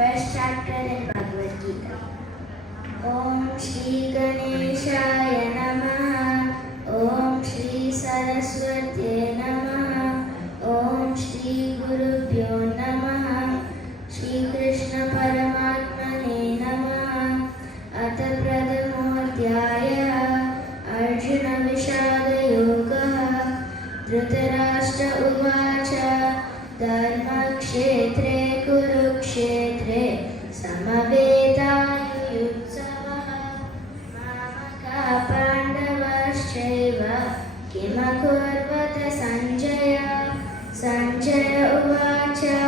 first chapter in Bhagavad Gita. Om Shri Ganeshaya Namaha. Om Shri Saraswati Namaha. Om Shri Gurubhyo Namaha. Shri Krishna Paramatmane Namaha. Atha Pradhamodhyaya Arjuna Vishada Yoga. Dhritarashtra Uvacha Dharmakshetre Kurukshetre Samavetaयुयुत्सवः Mamaka Pandavaschaiva Kimakurvat Sanjaya. Sanjaya Uvacha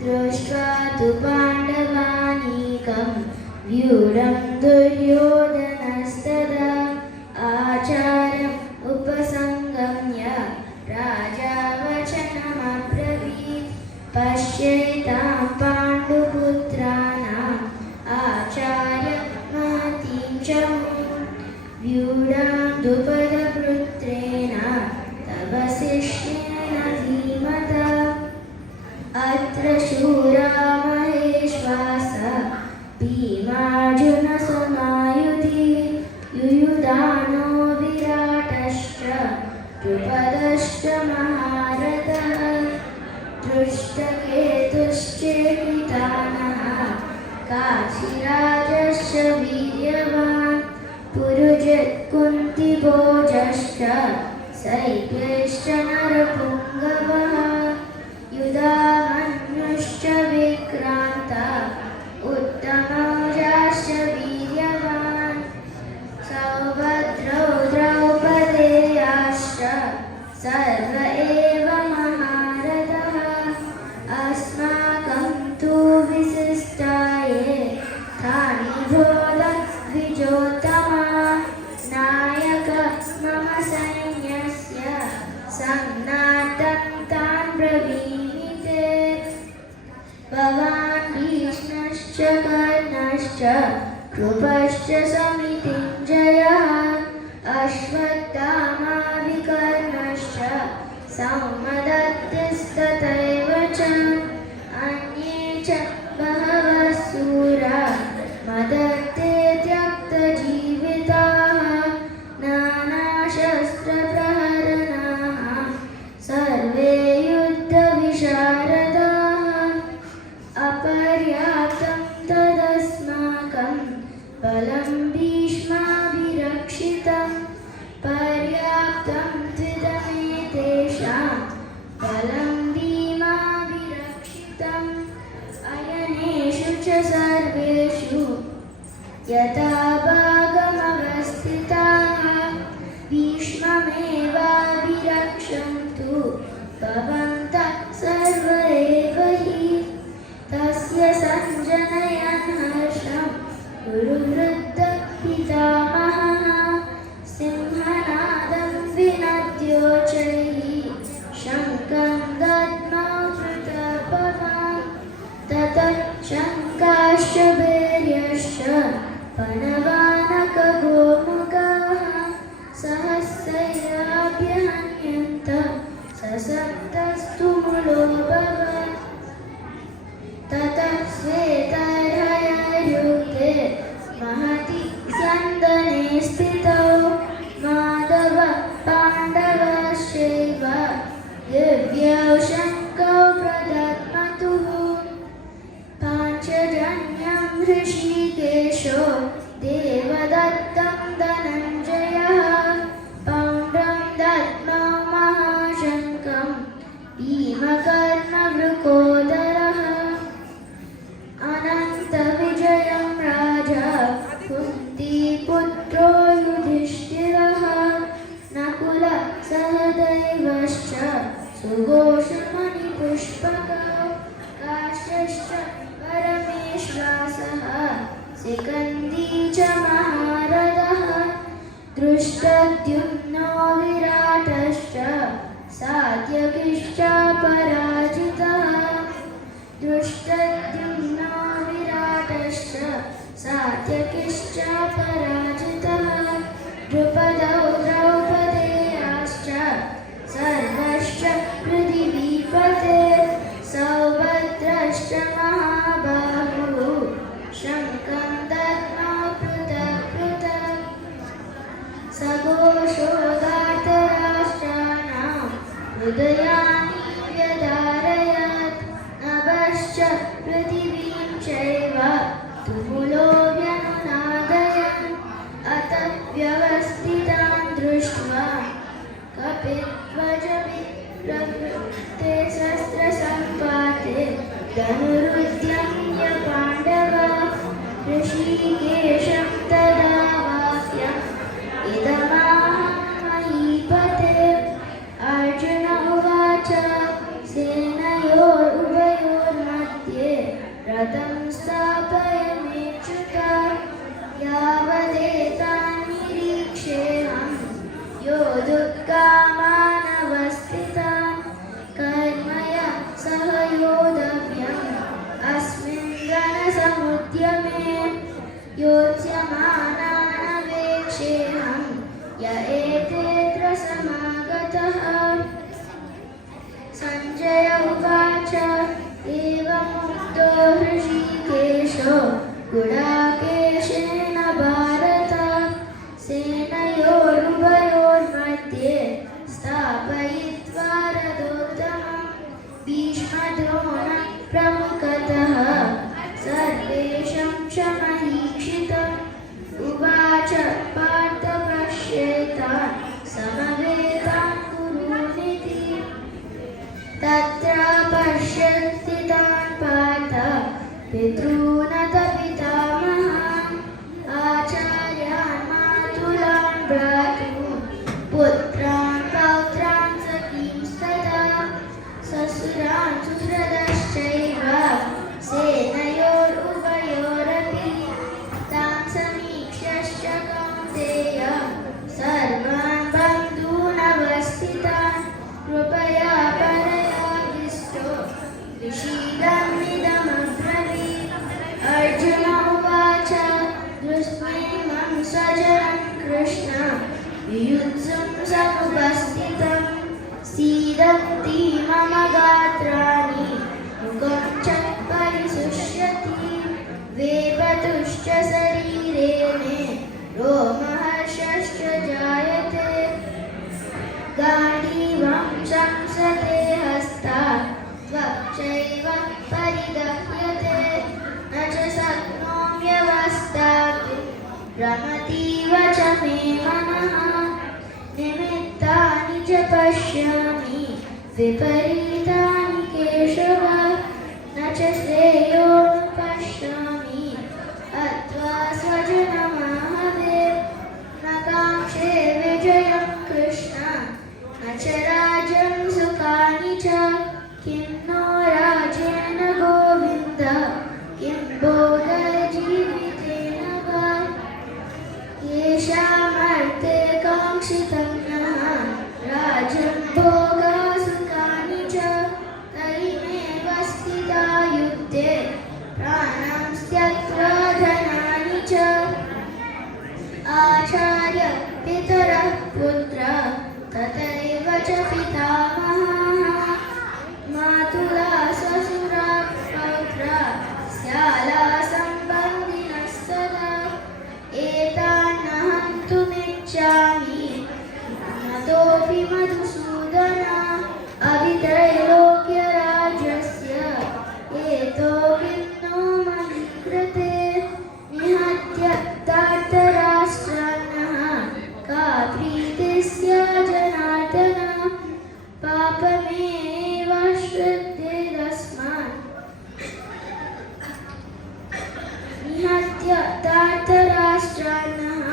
Druष्ट्वा tu Pandavanikam Vyudam Duryodhanastada Acharyam Upasangamya Raja Vachanamabravit. Pashyetam Panduputranam Acharya Mahatim Chamum Vyudam Dupadaprutrena Tavasishyena Dhimata. Atra Shura Maheshvasa Bhimarjuna Samayuti Yuyudhano Viratascha Drupadascha Maharata. Drushtaketuschekitanaha Kashirajascha Viryavan Purujat Kunti Bojascha Saikyascha Narapungavaha Yudhamanyuscha Vikranta Uttamajascha Viryavan Saubhadrau Draupadeyascha Sarva eva Maharataha. Asmakam tu Visishtaye Thani Bodha Vijotama. Nayaka mama Sainyasya Samnatam Tan Bravimite. Bhavan Vishnascha Karnascha Krupascha Samitinjayah. Ashvattama Vikarnascha Saumadhattistataiva cha. Anye cha bahava sura Madatte tyakta jivitaha. Nana shastra praharanaha Sarve yuddha visharadaha. Aparyaptam tadasmakam Balam Bhishma Virakshitam. Paryaptam Tvidamedesham Balam Bhima Virakshitam. Ayaneshu cha sarveshu Yata Bhagamavastitaha. Bhishmameva Virakshanthu Bhavantah sarva eva hi. Tasya sanjanayan harsham Guruvruddha pitamaha. Simhanadam vinadyochaihi Shankam dadmau tritapavam. Tata shankascha beryascha Panavanaka gomukaha. Sahasrayabhyahanyanta Sasantastu mulobhavat. Tata svetarhayayuge Mahati Sandane Stitau. Madhava Pandava Shaiva Divyau Shankau Pradatmatuhu. Panchajanyam Hrishikesho Devadattam Dhananjaya. Poundam Datmau Mahashankam Bhimakarna Vrukodaraha. Ananta Vijayam Raja Kunti Putro Yudhishthiraha. Nakula Sahadevascha Sughoshamani Pushpaka. Kashascha Parameshwasaha Sikandi cha Maharadaha. Drishtadyumno Viratascha Satyakischa Parajitaha. Drishtadyumno Viratascha Satyakischa Parajitaha. Drupadau Draupadeyascha Sarvascha Pradivipate. Saubhadrashcha Mahabhahu उदयानि व्यधारयत् नभश्च पृथिवीं चैव तुमुलो व्यनुनादयन् अत व्यवस्थितान् दृष्ट्वा कपिध्वजविप्रवृत्ते शस्त्रसम्पाते धनुरुद्यम्य पाण्डवा ऋषिकेशं तदा वाक्यम् इदमाह महीपते अर्जुन उवाच सेनयोरुभयोर्मध्ये रथं स्थापयमेच्युत यावदेतान्निरीक्षेऽहं योद्धुकामानवस्थितान् कर्मया सह योद्धव्यम् अस्मिन् रणसमुद्यमे योत्स्यमानानवेक्षेऽहं य एतेऽत्र समागतः सञ्जय उवाच एवमुक्तो हृषीकेशो गुडाकेशेन भारत सेनयोरुभयोर्मध्ये स्थापयित्वा रथोत्तमं भीष्मद्रोणं प्रमुखतः सर्वेषां च महीक्षितम् उवाच पार्थ पश्येतान् समवेतान् कुरूनिति तत्र पश्यन्स्थितान् पार्थ पितॄनथ पितामहान् आचार्यान् मातुलान् भ्रातॄन् पुत्रान् पौत्रान् सखींस्तथा ससुरान् सुहृदश्चैव सेनयोरुभयोरपि तान् समीक्ष्यश्च कौन्तेय सर्वान् बन्धूनवस्थितान् कृपया परयाविष्टो विषीदन्निदमब्रवीत् अर्जुन उवाच दृष्ट्वेमं स्वजनं कृष्ण युयुत्सुं समुपस्थितं सीदन्ति मम गात्राणि मुखं च परिशुष्यति वेपतुश्च शरीरे मे रोमहर्षश्च जायते गाण्डीवं संसते हस्तात् त्वक्चैव परिदह्यते न च शक्नोम्यवस्थातुं रमतीव च मे मनः निमित्तानि च पश्यामि विपरीतानि केशव न च श्रेयो पश्यामि हत्वा स्वजनमाहवे न काङ्क्षे विजयं कृष्ण न च राज्यं सुखानि च किं नो राज्येन गोविन्द किं भोगजीवितेन वा येषामर्थे काङ्क्षितं नः राज्यं भोगसुखानि च तैमेव स्थिता युद्धे प्राणां त्यक्त्वा धनानि च आचार्य पितरः पुत्रः तथैव च पितामहः मातुला ससुरा पौत्रा स्याला सम्बन्धिनस्तदा एतान् हन्तुमिच्छामि मतोऽपि मधुसूदन अभित्रैलोक्यराज्यस्य एतो किन्नो मयि कृते निहत्य धार्तराष्ट्रान्नः का प्रीतिस्य जनार्दन पापमेव श्रद्धेदस्मान् निहत्य धार्तराष्ट्रान्नः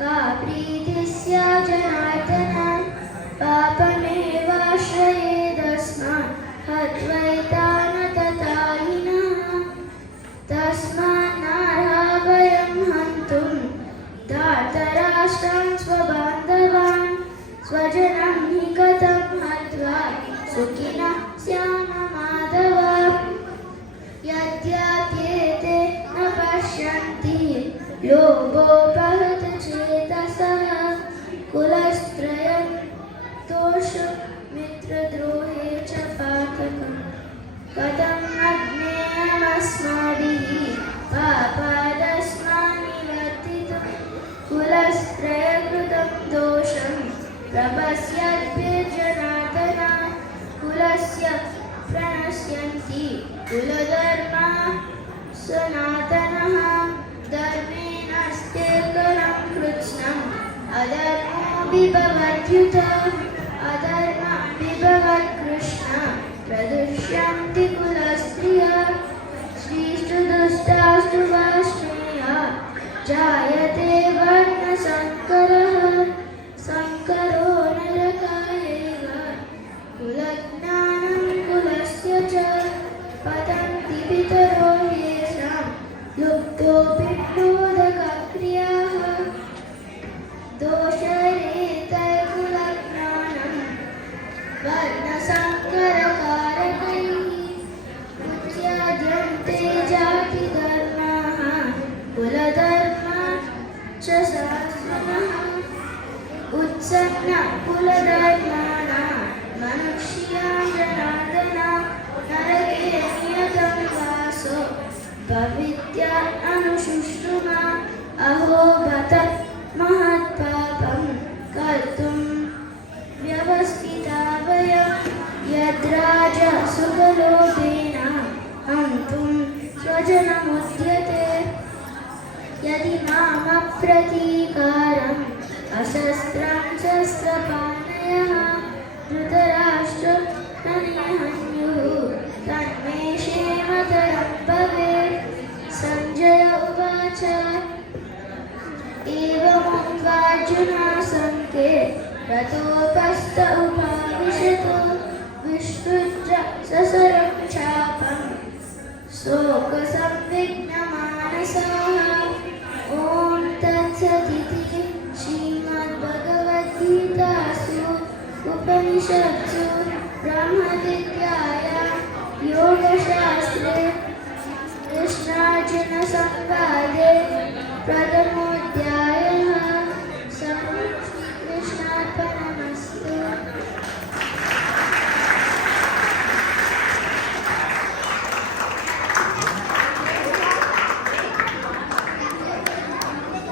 का प्रीतिस्य जनार्दन पापमेव श्रयेदस्मान् हत्वैतान् तथाहिनः तस्मान्नार्हा वयं हन्तुं धार्तराष्ट्रान् स्वबान्धवान् स्वजनं हि कथं हत्वा सुखिनः स्याम माधव यद्याप्येते न पश्यन्ति लोभोपहतचेतसः कुलत्रयं दोषमित्रद्रोहे च पातकम् कथं अज्ञेयमस्माभिः पापादस्मान् निवर्तितुं कुलत्रयकृतं दोषं प्रपश्यद्भिर्जनार्दन कुलस्य प्रणश्यन्ति कुलधर्मा सनातनः धर्मेणास्ते करं कृत्स्नम् अधर्मो विभवत्युत अधर्मं विभवत्कृष्ण प्रदुष्यन्ति कुलस्त्रियः स्त्रीषु दुष्टास्तु वार्ष्णेयः जायते वर्णसङ्करः संकरो नरकायैव कुलज्ञानं कुलस्य च पतन्ति पितरो येषां लुप्तोऽपि मोदकक्रियाः दोषरेतैर्कुलज्ञानं वर्णसङ्करकारकैः उच्चाद्यन्ते जातिधर्माः कुलधर्मा च शास्त्रनः उत्सन्न कुलधर्माणा मनुष्यां जनार्दन नरके नियतं वासो भवित्या अनुशुश्रुमा अहो बत महत्पापं कर्तुं व्यवस्थिता वयं यद्राजा सुखलोभेन हन्तुं स्वजनमुद्यते यदि मामप्रतीकारम् अशस्त्रं शस्त्रपाणयः धृतराष्ट्र तनिहन्युः तन्मे क्षेमतरं भवेत् सञ्जय उवाच एवमुक्त्वार्जुनासङ्के रतोपस्थ उपाविशतो विष्णुश्च ससरं चापं शोकसंविघ्नमानसाः ॐ तत्सदिति श्रीमद्भगवद्गीतासु उपनिषत्सु ब्रह्मविद्यायां योगशास्त्रे कृष्णार्जुनसंवादे